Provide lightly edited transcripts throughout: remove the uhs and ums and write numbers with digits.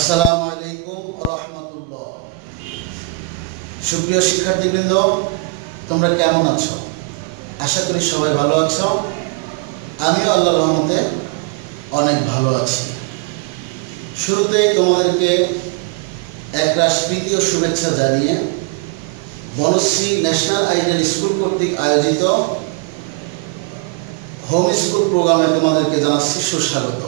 আসসালামু আলাইকুম ওয়া রাহমাতুল্লাহ। সুপ্রিয় শিক্ষার্থীবৃন্দ, তোমরা কেমন আছো? আশা করি সবাই ভালো আছো। আমিও আল্লাহর রহমতে অনেক ভালো আছি। শুরুতেই তোমাদেরকে একরাশ প্রীতি ও শুভেচ্ছা জানিয়ে বনশ্রী ন্যাশনাল আইডিয়াল স্কুল কর্তৃক আয়োজিত হোম স্কুল প্রোগ্রামে তোমাদেরকে জানাচ্ছি সুস্বাগত।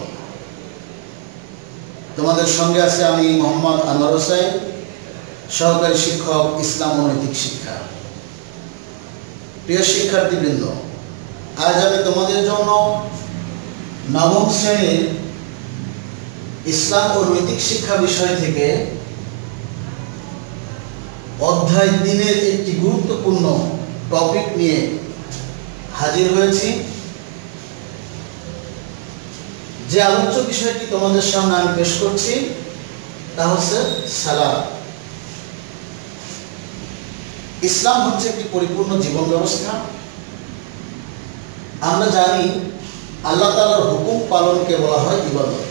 তোমাদের সঙ্গে আছে আমি মোহাম্মদ আনোয়ার হোসেন, সহকারী শিক্ষক, ইসলাম ও নৈতিক শিক্ষা। প্রিয় শিক্ষার্থীবৃন্দ, আজ আমি তোমাদের জন্য নবম শ্রেণীর ইসলাম ও নৈতিক শিক্ষা বিষয় থেকে অধ্যায় 3-এর একটি গুরুত্বপূর্ণ টপিক নিয়ে হাজির হয়েছি। যে আলোচ্য বিষয়টি তোমাদের সামনে আমি পেশ করছি তা হচ্ছে সালাত। ইসলাম হচ্ছে একটি পরিপূর্ণ জীবন ব্যবস্থা। আমরা জানি আল্লাহ তাআলার হুকুম পালনকে বলা হয় ইবাদত।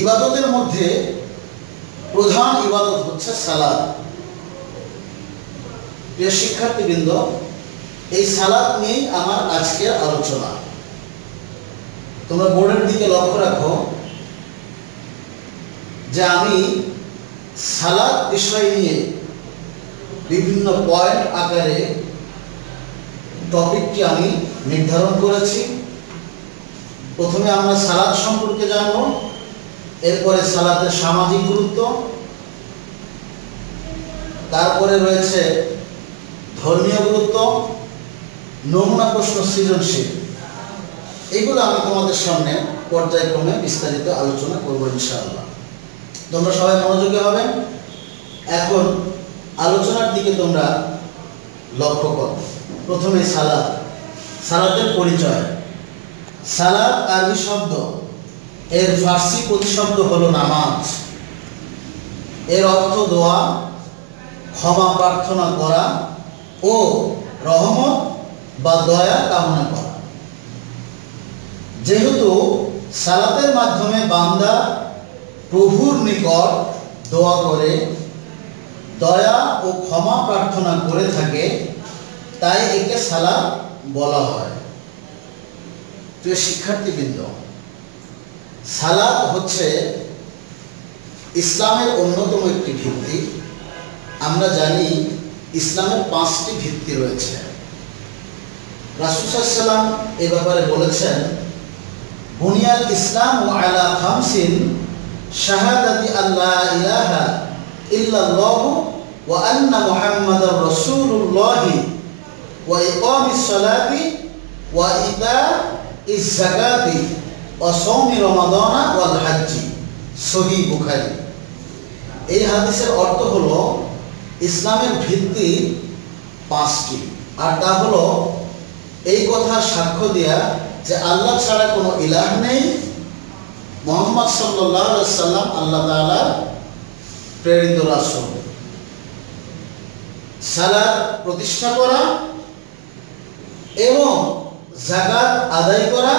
ইবাদতের মধ্যে প্রধান ইবাদত হচ্ছে সালাত। প্রিয় শিক্ষার্থীবৃন্দ, এই সালাত নিয়েই আমার আজকের আলোচনা। তোমরা বোর্ডের দিকে লক্ষ্য রাখো যে আমি সালাত বিষয় নিয়ে বিভিন্ন পয়েন্ট আকারে টপিকটি আমি নির্ধারণ করেছি। প্রথমে আমরা সালাত সম্পর্কে জানব, এরপরে সালাতের সামাজিক গুরুত্ব, তারপরে রয়েছে ধর্মীয় গুরুত্ব, নমুনা প্রশ্ন, সৃজনশীল। এগুলো আমি তোমাদের সামনে পর্যায়ক্রমে বিস্তারিত আলোচনা করবো ইনশাআল্লাহ। তোমরা সবাই মনোযোগী হবেন। এখন আলোচনার দিকে তোমরা লক্ষ্য করো। প্রথমে সালাত, সালাতের পরিচয়। সালাত আরবি শব্দ, এর ফার্সি প্রতিশব্দ হলো নামাজ। এর অর্থ দোয়া, ক্ষমা প্রার্থনা করা ও রহমত বা দয়া কামনা করা। যেহেতু সালাতের মাধ্যমে বান্দা প্রভুর নিকট দোয়া করে, দয়া ও ক্ষমা প্রার্থনা করে থাকে, তাই একে সালাত বলা হয়। প্রিয় শিক্ষার্থীবৃন্দ, সালাত হচ্ছে ইসলামের অন্যতম একটি ভিত্তি। আমরা জানি ইসলামের 5টি ভিত্তি রয়েছে। রাসূল সাল্লাল্লাহু আলাইহি ওয়াসাল্লাম এই ব্যাপারে বলেছেন, বুনিয়াল ইসলাম আলা খামসিন শাহাদাতি আল্লা ইলাহা ইল্লাল্লাহু ওয়া আন্না মুহাম্মাদার রাসূলুল্লাহ ওয়া ইকামিস সালাতি ওয়া ইতাইজ যাকাতি ওয়া সাওমি রমাদানা ওয়াল হজ্জি। সহিহ বুখারী। এই হাদিসের অর্থ হলো ইসলামের ভিত্তি 5টি, আর তা হলো এই কথা সাক্ষ্য দেয়া যে আল্লাহ ছাড়া কোনো ইলাহ নেই, মুহাম্মদ সাল্লাল্লাহু আলাইহি ওয়াসাল্লাম আল্লাহ তাআলার প্রেরিত রাসূল। সালাত প্রতিষ্ঠা করা এবং যাকাত আদায় করা,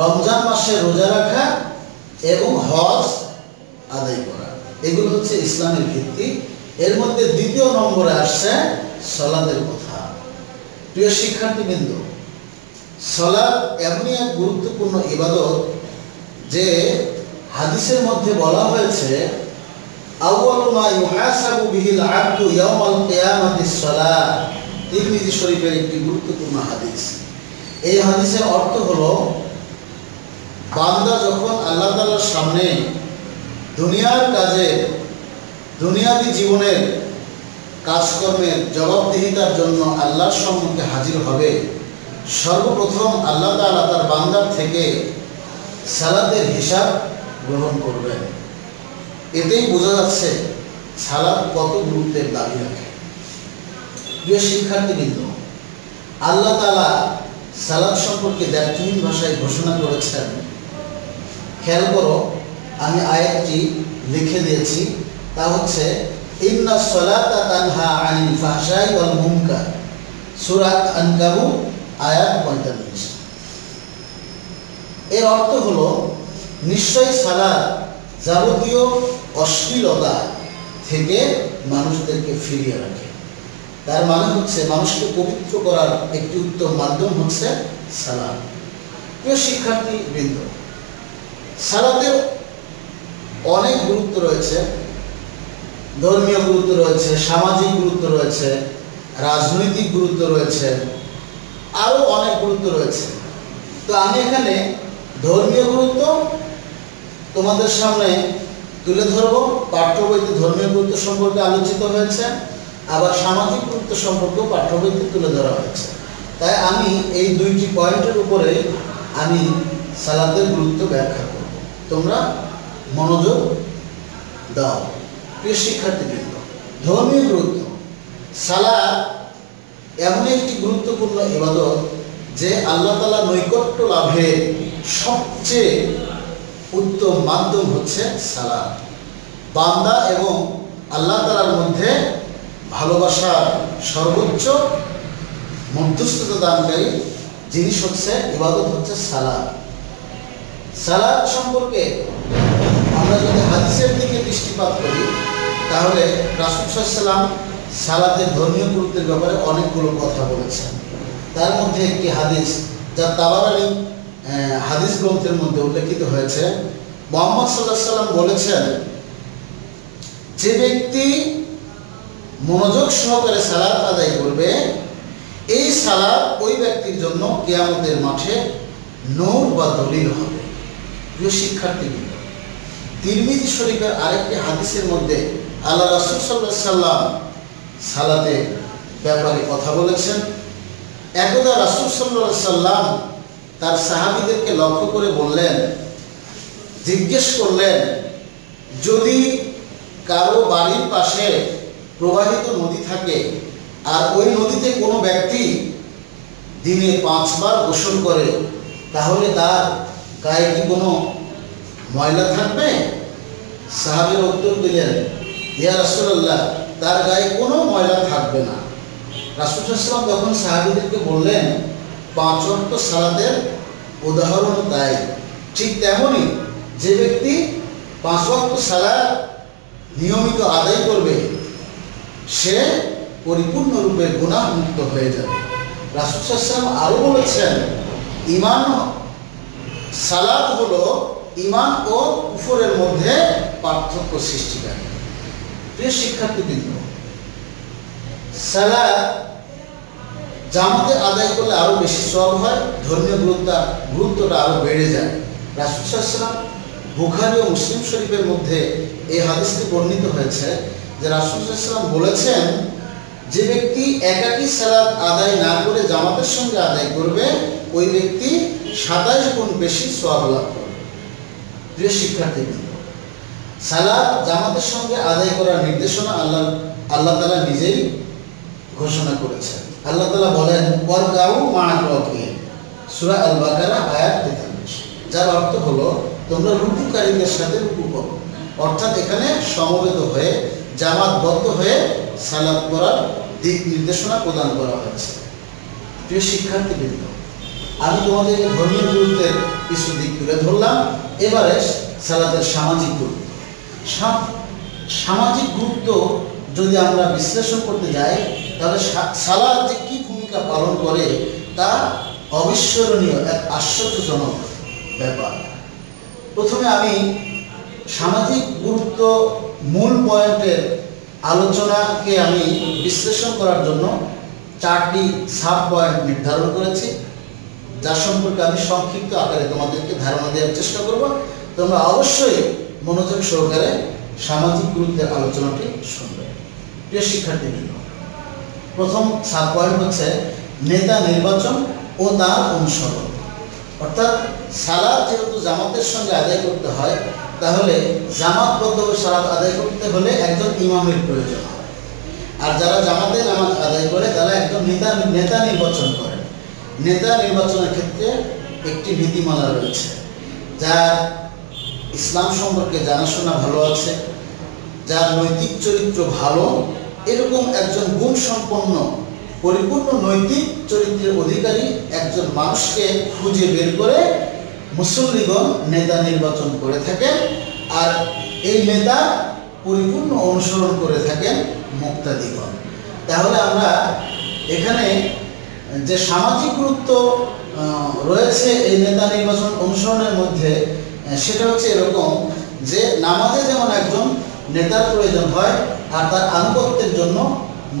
রমজান মাসে রোজা রাখা এবং হজ আদায় করা, এগুলো হচ্ছে ইসলামের ভিত্তি। এর মধ্যে 2 নম্বরে আসছে সালাতের কথা। প্রিয় শিক্ষার্থীবৃন্দ, সালাত এমনই এক গুরুত্বপূর্ণ ইবাদত যে হাদিসের মধ্যে বলা হয়েছে, আউয়ালু মা ইউহাসাবু বিহিল আবদু ইয়াউমাল কিয়ামাতিস সালাত। তিরমিজি শরীফের একটি গুরুত্বপূর্ণ হাদিস। এই হাদিসের অর্থ হলো, বান্দা যখন আল্লাহ তাআলার সামনে দুনিয়ার কাজে, দুনিয়াবী জীবনের কাজকর্মের জবাবদিহিতার জন্য আল্লাহর সম্মুখে হাজির হবে, সর্বপ্রথম আল্লাহ তাআলা তার বান্দার থেকে সালাতের হিসাব গ্রহণ করবেন। এতেই বোঝা যাচ্ছে সালাত কত গুরুত্বের দাবি রাখে। প্রিয় শিক্ষার্থীবৃন্দ, আল্লাহ তাআলা সালাত সম্পর্কে দ্ব্যর্থহীন ভাষায় ঘোষণা করেছেন। খেয়াল করো, আমি আয়াতটি লিখে দিয়েছি, তা হচ্ছে ইন্নাস সালাতা তানহা আনিল ফাহশাই ওয়াল মুনকার, সূরা আনকাবুত আয়াত 45। এর অর্থ হলো নিশ্চয়ই সালাত যাবতীয় অশ্লীলতা থেকে মানুষদেরকে ফিরিয়ে রাখে। তার মানে হচ্ছে মানুষকে পবিত্র করার একটি উত্তম মাধ্যম হচ্ছে সালাত। প্রিয় শিক্ষার্থী বৃন্দ, সালাতের অনেক গুরুত্ব রয়েছে, ধর্মীয় গুরুত্ব রয়েছে, সামাজিক গুরুত্ব রয়েছে, রাজনৈতিক গুরুত্ব রয়েছে, আরও অনেক গুরুত্ব রয়েছে। তো আমি এখানে ধর্মীয় গুরুত্ব তোমাদের সামনে তুলে ধরব। পাঠ্য বইতে ধর্মীয় গুরুত্ব সম্পর্কে আলোচিত হয়েছে, আবার সামাজিক গুরুত্ব সম্পর্কেও পাঠ্য বইতে তুলে ধরা হয়েছে। তাই আমি এই দুইটি পয়েন্টের উপরে আমি সালাতের গুরুত্ব ব্যাখ্যা করব, তোমরা মনোযোগ দাও। প্রিয় শিক্ষার্থীবৃন্দ, ধর্মীয় গুরুত্ব। সালাত এমন একটি গুরুত্বপূর্ণ ইবাদত যে আল্লাহ তাআলা নৈকট্য লাভের সবচেয়ে উত্তম মাধ্যম হচ্ছে সালাত। বান্দা এবং আল্লাহ তাআলার মধ্যে ভালোবাসার সর্বোচ্চ মধ্যস্থতা দানকারী জিনিস হচ্ছে, ইবাদত হচ্ছে সালাত। সালাত সম্পর্কে আমরা যদি হাদিসের দিকে দৃষ্টিপাত করি তাহলে রাসূল সাল্লাল্লাহু আলাইহি ওয়াসাল্লাম সালাতের ধর্মীয় গুরুত্বের ব্যাপারে অনেকগুলো কথা বলেছেন। তার মধ্যে একটি হাদিস যা তাবারানী হাদিস গ্রন্থের মধ্যে উল্লেখিত হয়েছে, মুহাম্মদ সাল্লাল্লাহু আলাইহি ওয়াসাল্লাম বলেছেন, যে ব্যক্তি মনোযোগ সহকারে সালাত আদায় করবে, এই সালাত ওই ব্যক্তির জন্য কিয়ামতের মাঠে নূর বা দলিল হবে। প্রিয় শিক্ষার্থীবৃন্দ, তিরমিজি শরীফের আরেকটি হাদিসের মধ্যে আল্লাহ রাসূল সাল্লাল্লাহু আলাইহি ওয়াসাল্লাম সালাতের ব্যাপারে কথা বলেছেন। একদা রাসূল সাল্লাল্লাহু আলাইহি ওয়াসাল্লাম তার সাহাবীদেরকে লক্ষ্য করে বললেন, জিজ্ঞেস করলেন, যদি কারো বাড়ির পাশে প্রবাহিত নদী থাকে আর ওই নদীতে কোনো ব্যক্তি দিনে 5 বার গোসল করে, তাহলে তার গায়ে কি কোনো ময়লা থাকবে? সাহাবীরা উত্তর দিলেন, ইয়া রাসূলুল্লাহ, তার গায়ে কোনো ময়লা থাকবে না। রাসূল সাল্লাল্লাহু আলাইহি ওয়াসাল্লাম তখন সাহাবীদেরকে বললেন, 5 ওয়াক্ত সালাতের উদাহরণ তাই। ঠিক তেমনই যে ব্যক্তি 5 ওয়াক্ত সালাত নিয়মিত আদায় করবে, সে পরিপূর্ণরূপে গুনাহমুক্ত হয়ে যাবে। রাসূল সাল্লাল্লাহু আলাইহি ওয়াসাল্লাম আরও বলেছেন, সালাত হলো ঈমান ও কুফরের মধ্যে পার্থক্য সৃষ্টিকারী। প্রিয় শিক্ষার্থীবৃন্দ, সালাত জামাতে আদায় করলে আরও বেশি সওয়াব হয়, ধর্মীয় গুরুত্বটা আরও বেড়ে যায়। রাসূল সাল্লাল্লাহু আলাইহি ওয়াসাল্লাম বুখারী ও মুসলিম শরীফের মধ্যে এই হাদিসটি বর্ণিত হয়েছে যে রাসূল সাল্লাল্লাহু আলাইহি ওয়াসাল্লাম বলেছেন, যে ব্যক্তি একাকী সালাত আদায় না করে জামাতের সঙ্গে আদায় করবে, ওই ব্যক্তি 27 গুণ বেশি সওয়াব লাভ করবে। প্রিয় শিক্ষার্থীবৃন্দ, সালাত জামাতের সঙ্গে আদায় করার নির্দেশনা আল্লাহ তাআলা নিজেই ঘোষণা করেছেন। আল্লাহ তাআলা বলেন, ওয়ারকাউ মা'a রাকিঈন, সূরা আল বাকারা আয়াত 43, যার অর্থ হলো তোমরা রুকুকারীদের সাথে রুকু করো। অর্থাৎ এখানে সমবেত হয়ে জামাতবদ্ধ হয়ে সালাত করার দিক নির্দেশনা প্রদান করা হয়েছে। প্রিয় শিক্ষার্থীবৃন্দ, আমি তোমাদের ধর্মীয় গুরুত্বের কিছু দিক তুলে ধরলাম। এবারে সালাতের সামাজিক গুরুত্ব। সামাজিক গুরুত্ব যদি আমরা বিশ্লেষণ করতে যাই তাহলে সালাত যে কী ভূমিকা পালন করে তা অবিস্মরণীয়, এক আশ্চর্যজনক ব্যাপার। প্রথমে আমি সামাজিক গুরুত্ব মূল পয়েন্টের আলোচনাকে আমি বিশ্লেষণ করার জন্য 4টি সাব পয়েন্ট নির্ধারণ করেছি, যার সম্পর্কে আমি সংক্ষিপ্ত আকারে তোমাদেরকে ধারণা দেওয়ার চেষ্টা করব। তোমরা অবশ্যই মনোযোগ সহকারে সামাজিক গুরুত্বের আলোচনাটি শুনবে। প্রিয় শিক্ষার্থীবৃন্দ, প্রথম সাব পয়েন্ট হচ্ছে নেতা নির্বাচন ও তার অনুসরণ। অর্থাৎ সালাত যেহেতু জামাতের সঙ্গে আদায় করতে হয়, তাহলে জামাতবদ্ধভাবে সালাত আদায় করতে হলে একজন ইমামের প্রয়োজন হয়। আর যারা জামাতে নামাজ আদায় করে তারা একজন নেতা নির্বাচন করে। নেতা নির্বাচনের ক্ষেত্রে একটি নীতিমালা রয়েছে, যার ইসলাম সম্পর্কে জানাশোনা ভালো আছে, যার নৈতিক চরিত্র ভালো, এরকম একজন গুণসম্পন্ন পরিপূর্ণ নৈতিক চরিত্রের অধিকারী একজন মানুষকে খুঁজে বের করে মুসল্লিগণ নেতা নির্বাচন করে থাকেন, আর এই নেতা পরিপূর্ণ অনুসরণ করে থাকেন মুক্তাদিগণ। তাহলে আমরা এখানে যে সামাজিক গুরুত্ব রয়েছে এই নেতা নির্বাচন অনুসরণের মধ্যে, সেটা হচ্ছে এরকম যে নামাজে যেমন একজন নেতার প্রয়োজন হয় আর তার আনুগত্যের জন্য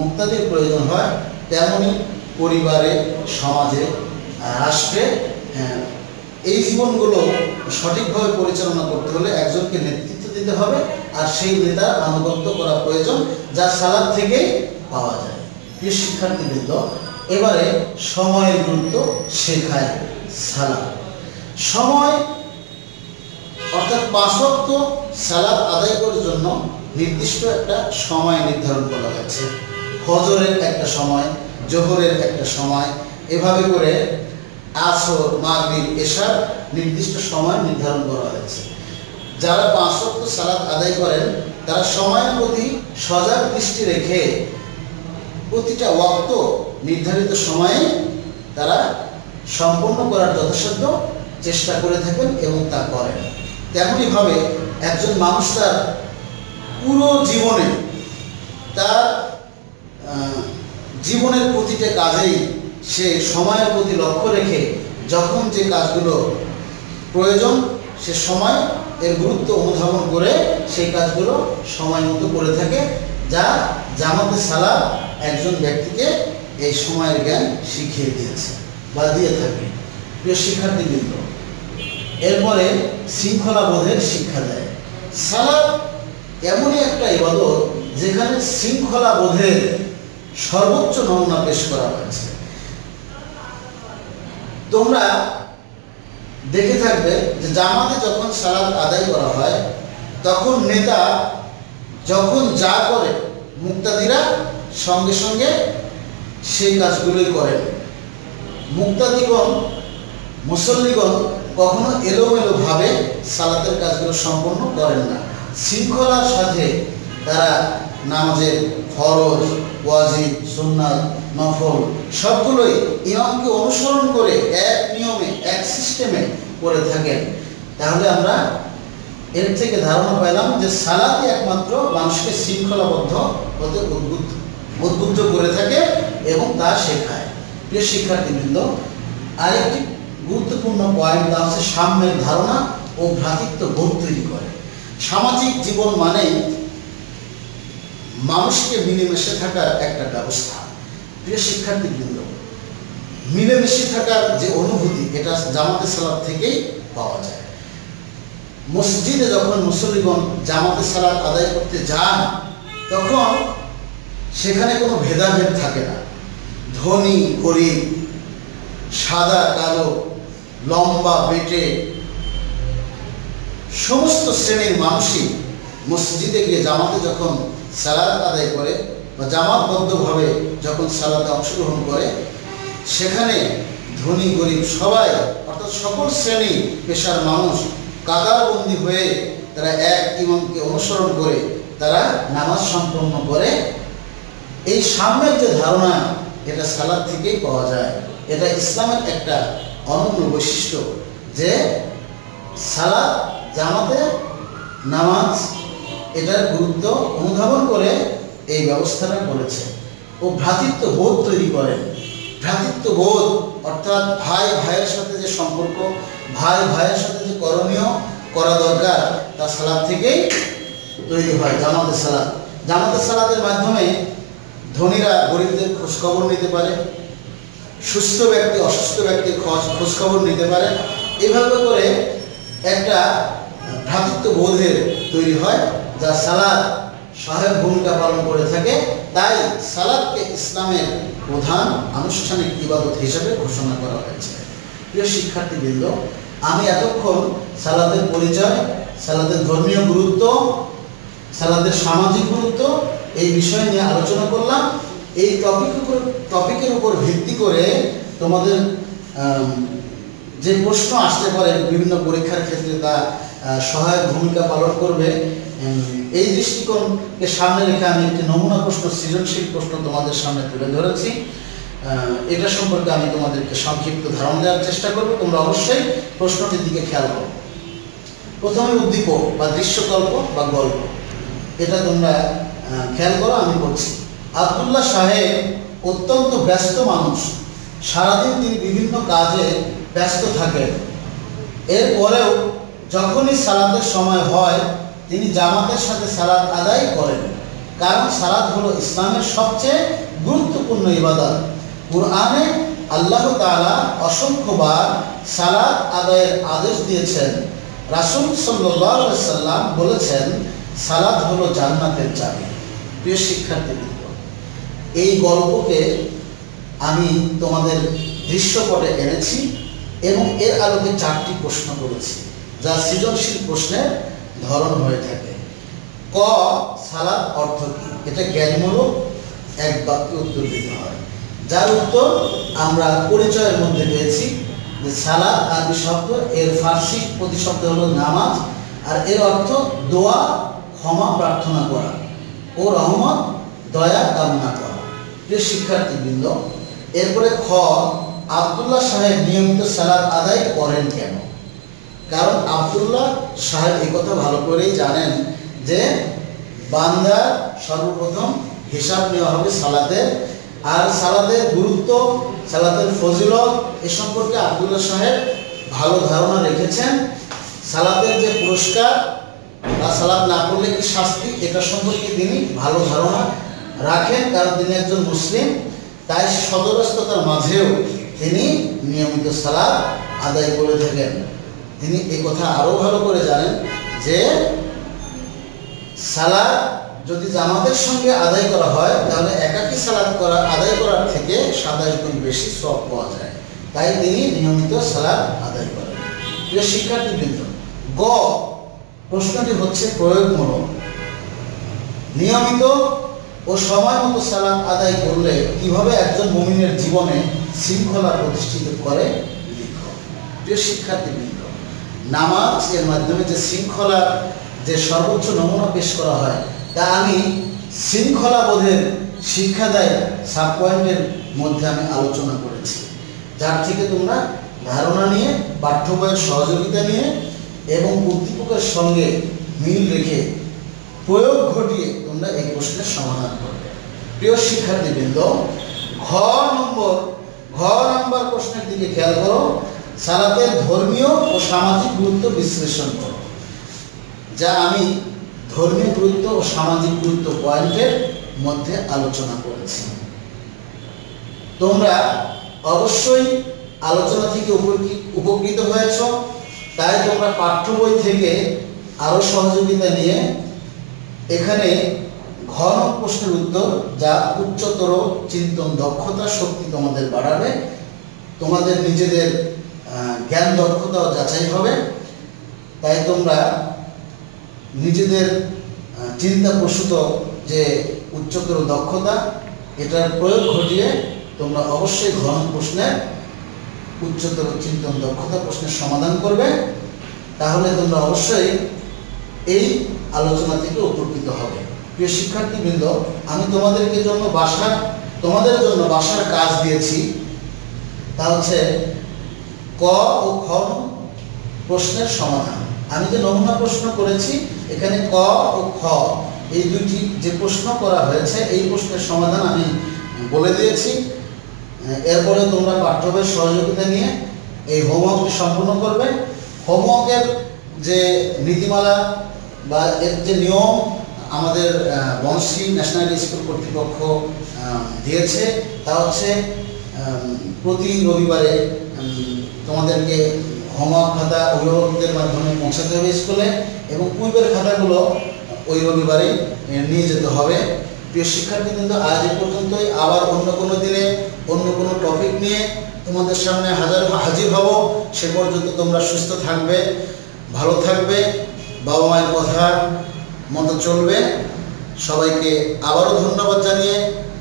মুক্তাদির প্রয়োজন হয়, তেমনি পরিবারে, সমাজে, রাষ্ট্রে এই জীবনগুলো সঠিকভাবে পরিচালনা করতে হলে একজনকে নেতৃত্ব দিতে হবে, আর সেই নেতার আনুগত্য করা প্রয়োজন, যা সালাত থেকেই পাওয়া যায়। প্রিয় শিক্ষার্থীবৃন্দ, এবারে সময়ের গুরুত্ব শেখায় সালাত। সময় অর্থাৎ 5 ওয়াক্ত সালাত আদায় করার জন্য নির্দিষ্ট একটা সময় নির্ধারণ করা হয়েছে। ফজরের একটা সময়, জোহরের একটা সময়, এভাবে করে আসর, মাগরিব, এশার নির্দিষ্ট সময় নির্ধারণ করা হয়েছে। যারা 5 ওয়াক্ত সালাত আদায় করেন তারা সময়ের প্রতি সজাগ দৃষ্টি রেখে প্রতিটা ওয়াক্ত নির্ধারিত সময়ে তারা সম্পন্ন করার যথাসাধ্য চেষ্টা করে থাকেন এবং তা করেন। তেমনিভাবে একজন মানুষ তার পুরো জীবনে তার জীবনের প্রতিটা কাজেই সে সময়ের প্রতি লক্ষ্য রেখে যখন যে কাজগুলো প্রয়োজন সে সময় এর গুরুত্ব অনুধাবন করে সেই কাজগুলো সময় মতো করে থাকে, যা জামাতে সালাত একজন ব্যক্তিকে এই সময়ের জ্ঞান শিখিয়ে দিয়েছে বা দিয়ে থাকে। প্রিয় শিক্ষার্থীবৃন্দ, এরপরে শৃঙ্খলা বোধের শিক্ষা দেয়। সালাত এমনই একটা ইবাদত যেখানে শৃঙ্খলা বোধের সর্বোচ্চ নমুনা পেশ করা হয়েছে। তোমরা দেখে থাকবে যে জামাতে যখন সালাত আদায় করা হয় তখন নেতা যখন যা করে মুক্তাদিরা সঙ্গে সঙ্গে সেই কাজগুলোই করেন। মুক্তাদিগণ, মুসল্লিগণ কখনো এলোমেলোভাবে সালাতের কাজগুলো সম্পন্ন করেন না। শৃঙ্খলার সাথে তারা নামাজের ফরজ, ওয়াজিব, সুন্নাত, নফল সবগুলোই ইমামকে অনুসরণ করে এক নিয়মে, এক সিস্টেমে করে থাকেন। তাহলে আমরা এর থেকে ধারণা পেলাম যে সালাতই একমাত্র মানুষকে শৃঙ্খলাবদ্ধ হতে উদ্বুদ্ধ করে থাকে এবং তা শেখায়। প্রিয় শিক্ষার্থীবৃন্দ, আরেকটি গুরুত্বপূর্ণ পয়েন্ট তা হচ্ছে সাম্যের ধারণা ও ভ্রাতৃত্ব বোধ তৈরি করে। সামাজিক জীবন মানেই মানুষকে মিলেমিশে থাকার একটা ব্যবস্থা। প্রিয় শিক্ষার্থীবৃন্দ, মিলেমিশে থাকার যে অনুভূতি এটা জামাতে সালাত থেকেই পাওয়া যায়। মসজিদে যখন মুসল্লিগণ জামাতে সালাত আদায় করতে যান তখন সেখানে কোনো ভেদাভেদ থাকে না। ধনী গরিব, সাদা কালো, লম্বা বেটে সমস্ত শ্রেণীর মানুষই মসজিদে গিয়ে জামাতে যখন সালাত আদায় করে বা জামাতবদ্ধভাবে যখন সালাতে অংশগ্রহণ করে সেখানে ধনী গরিব সবাই অর্থাৎ সকল শ্রেণী পেশার মানুষ কাতারবন্দি হয়ে তারা এক ইমামকে অনুসরণ করে তারা নামাজ সম্পন্ন করে। এই সাম্যের যে ধারণা এটা সালাত থেকেই পাওয়া যায়। এটা ইসলামের একটা অনন্য বৈশিষ্ট্য যে সালাত, জামাতে নামাজ এটার গুরুত্ব অনুধাবন করে এই ব্যবস্থাটা করেছে ও ভ্রাতৃত্ব বোধ তৈরি করেন। ভ্রাতৃত্ব বোধ অর্থাৎ ভাই ভাইয়ের সাথে যে সম্পর্ক, ভাই ভাইয়ের সাথে যে করণীয় করা দরকার তা সালাত থেকেই তৈরি হয়। জামাতে সালাত, জামাতে সালাতের মাধ্যমে ধনীরা গরিবদের খোঁজখবর নিতে পারে, সুস্থ ব্যক্তি অসুস্থ ব্যক্তির খোঁজখবর নিতে পারে। এভাবে করে একটা ভ্রাতৃত্ব বোধের তৈরি হয় যা সালাত সহায়ক ভূমিকা পালন করে থাকে। তাই সালাতকে ইসলামের প্রধান আনুষ্ঠানিক ইবাদত হিসেবে ঘোষণা করা হয়েছে। প্রিয় শিক্ষার্থীবৃন্দ, আমি এতক্ষণ সালাতের পরিচয়, সালাতের ধর্মীয় গুরুত্ব, সালাতের সামাজিক গুরুত্ব এই বিষয় নিয়ে আলোচনা করলাম। এই টপিকের উপর ভিত্তি করে তোমাদের যে প্রশ্ন আসতে পারে বিভিন্ন পরীক্ষার ক্ষেত্রে তা সহায়ক ভূমিকা পালন করবে, এই দৃষ্টিকোণকে সামনে রেখে আমি একটি নমুনা প্রশ্ন, সৃজনশীল প্রশ্ন তোমাদের সামনে তুলে ধরেছি। এটা সম্পর্কে আমি তোমাদেরকে সংক্ষিপ্ত ধারণা দেওয়ার চেষ্টা করব। তোমরা অবশ্যই প্রশ্নটির দিকে খেয়াল করো। প্রথমে উদ্দীপক বা দৃশ্যকল্প বা গল্প, এটা তোমরা খেয়াল করো, আমি বলছি। আব্দুল্লাহ সাহেব অত্যন্ত ব্যস্ত মানুষ। সারাদিন তিনি বিভিন্ন কাজে ব্যস্ত থাকেন। এরপরেও যখনই সালাতের সময় হয় তিনি জামাতের সাথে সালাত আদায় করেন, কারণ সালাত হলো ইসলামের সবচেয়ে গুরুত্বপূর্ণ ইবাদত। কুরআনে আল্লাহ তাআলা অসংখ্যবার সালাত আদায়ের আদেশ দিয়েছেন। রাসূল সাল্লাল্লাহু আলাইহি সাল্লাম বলেছেন, সালাত হলো জান্নাতের চাবি। প্রিয় শিক্ষার্থীবৃন্দ, এই গল্পকে আমি তোমাদের দৃশ্যপটে এনেছি এবং এর আলোকে 4টি প্রশ্ন করেছি, যা সৃজনশীল প্রশ্নের ধরন হয়ে থাকে। ক, সালাত অর্থ কি? এটা জ্ঞানমূলক এক বাক্যে উত্তর দিতে হয়, যার উত্তর আমরা পরিচয়ের মধ্যে পেয়েছি যে সালাত আরবি শব্দ, এর ফার্সি প্রতিশব্দ হলো নামাজ, আর এর অর্থ দোয়া, ক্ষমা প্রার্থনা করা ও রহমত, দয়া কামনা করা। প্রিয় শিক্ষার্থীবৃন্দ, এরপরে খ, আব্দুল্লাহ সাহেব নিয়মিত সালাত আদায় করেন কেন? কারণ আব্দুল্লাহ সাহেব এই কথা ভালো করেই জানেন যে বান্দার সর্বপ্রথম হিসাব নেওয়া হবে সালাতের, আর সালাতের গুরুত্ব, সালাতের ফজিলত এ সম্পর্কে আব্দুল্লাহ সাহেব ভালো ধারণা রেখেছেন। সালাতের যে পুরস্কার বা সালাত না করলে কি শাস্তি, এটা সম্পর্কে তিনি ভালো ধারণা রাখেন, কারণ তিনি একজন মুসলিম। তাই শতব্যস্ততার মাঝেও তিনি নিয়মিত সালাত আদায় করে থাকেন। তিনি এই কথা আরও ভালো করে জানেন যে সালাত যদি জামাতের সঙ্গে আদায় করা হয় তাহলে একাকী সালাত আদায় করার থেকে 27 গুণ বেশি সওয়াব পাওয়া যায়। তাই তিনি নিয়মিত সালাত আদায় করেন। প্রিয় শিক্ষার্থীবৃন্দ, গ, প্রশ্নটি হচ্ছে প্রয়োগমূলক। নিয়মিত ও সময় মতো সালাত আদায় করলে কিভাবে একজন মুমিনের জীবনে শৃঙ্খলা প্রতিষ্ঠিত করে লিখো। প্রিয় শিক্ষার্থীবৃন্দ, নামাজ এর মাধ্যমে যে শৃঙ্খলার যে সর্বোচ্চ নমুনা পেশ করা হয় তা আমি শৃঙ্খলাবোধের শিক্ষা দেয় সাব পয়েন্টের মধ্যে আমি আলোচনা করেছি, যার থেকে তোমরা ধারণা নিয়ে, পাঠ্য বইয়ের সহযোগিতা নিয়ে এবং উদ্দীপকের সঙ্গে মিল রেখে প্রয়োগ ঘটিয়ে তোমরা এই প্রশ্নের সমাধান করবে। প্রিয় শিক্ষার্থীবৃন্দ, ঘ নাম্বার প্রশ্নের দিকে খেয়াল করো। সালাতের ধর্মীয় ও সামাজিক গুরুত্ব বিশ্লেষণ করো, যা আমি ধর্মীয় গুরুত্ব ও সামাজিক গুরুত্ব পয়েন্টের মধ্যে আলোচনা করেছি। তোমরা অবশ্যই আলোচনা থেকে উপকৃত হয়েছ, তাই তোমরা পাঠ্য বই থেকে আরও সহযোগিতা নিয়ে এখানে ঘ প্রশ্নের উত্তর, যা উচ্চতর চিন্তন দক্ষতা শক্তি তোমাদের বাড়াবে, তোমাদের নিজেদের জ্ঞান দক্ষতাও যাচাই হবে। তাই তোমরা নিজেদের চিন্তা প্রসূত যে উচ্চতর দক্ষতা, এটার প্রয়োগ ঘটিয়ে তোমরা অবশ্যই ঘ প্রশ্নের উচ্চতর চিন্তন দক্ষতা প্রশ্নের সমাধান করবে। তাহলে তোমরা অবশ্যই এই আলোচনা থেকে উপকৃত হবে। প্রিয় শিক্ষার্থীবৃন্দ, আমি তোমাদের জন্য বাসার কাজ দিয়েছি, তা হচ্ছে ক ও খ প্রশ্নের সমাধান। আমি যে নমুনা প্রশ্ন করেছি এখানে ক ও খ এই দুইটি যে প্রশ্ন করা হয়েছে এই প্রশ্নের সমাধান আমি বলে দিয়েছি। এরপরে তোমরা পাঠ্য বইয়ের সহযোগিতা নিয়ে এই হোমওয়ার্কটি সম্পূর্ণ করবে। হোমওয়ার্কের যে নীতিমালা বা এর যে নিয়ম আমাদের বংশী ন্যাশনাল স্কুল কর্তৃপক্ষ দিয়েছে, তা হচ্ছে প্রতি রবিবারে তোমাদেরকে হোমওয়ার্ক খাতা অভিভাবকদের মাধ্যমে পৌঁছাতে হবে স্কুলে, এবং পূর্বের খাতাগুলো ওই রবিবারে নিয়ে যেতে হবে। প্রিয় শিক্ষার্থীবৃন্দ, আজ এ পর্যন্তই। আবার অন্য কোনো দিনে অন্য কোনো টপিক নিয়ে তোমাদের সামনে হাজির হব। সে পর্যন্ত তোমরা সুস্থ থাকবে, ভালো থাকবে, বাবা মায়ের কথা মতো চলবে। সবাইকে আবারও ধন্যবাদ জানিয়ে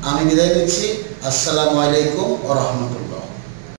আমি বিদায় নিচ্ছি। আসসালামু আলাইকুম ওয়া রাহমাতুল্লাহ।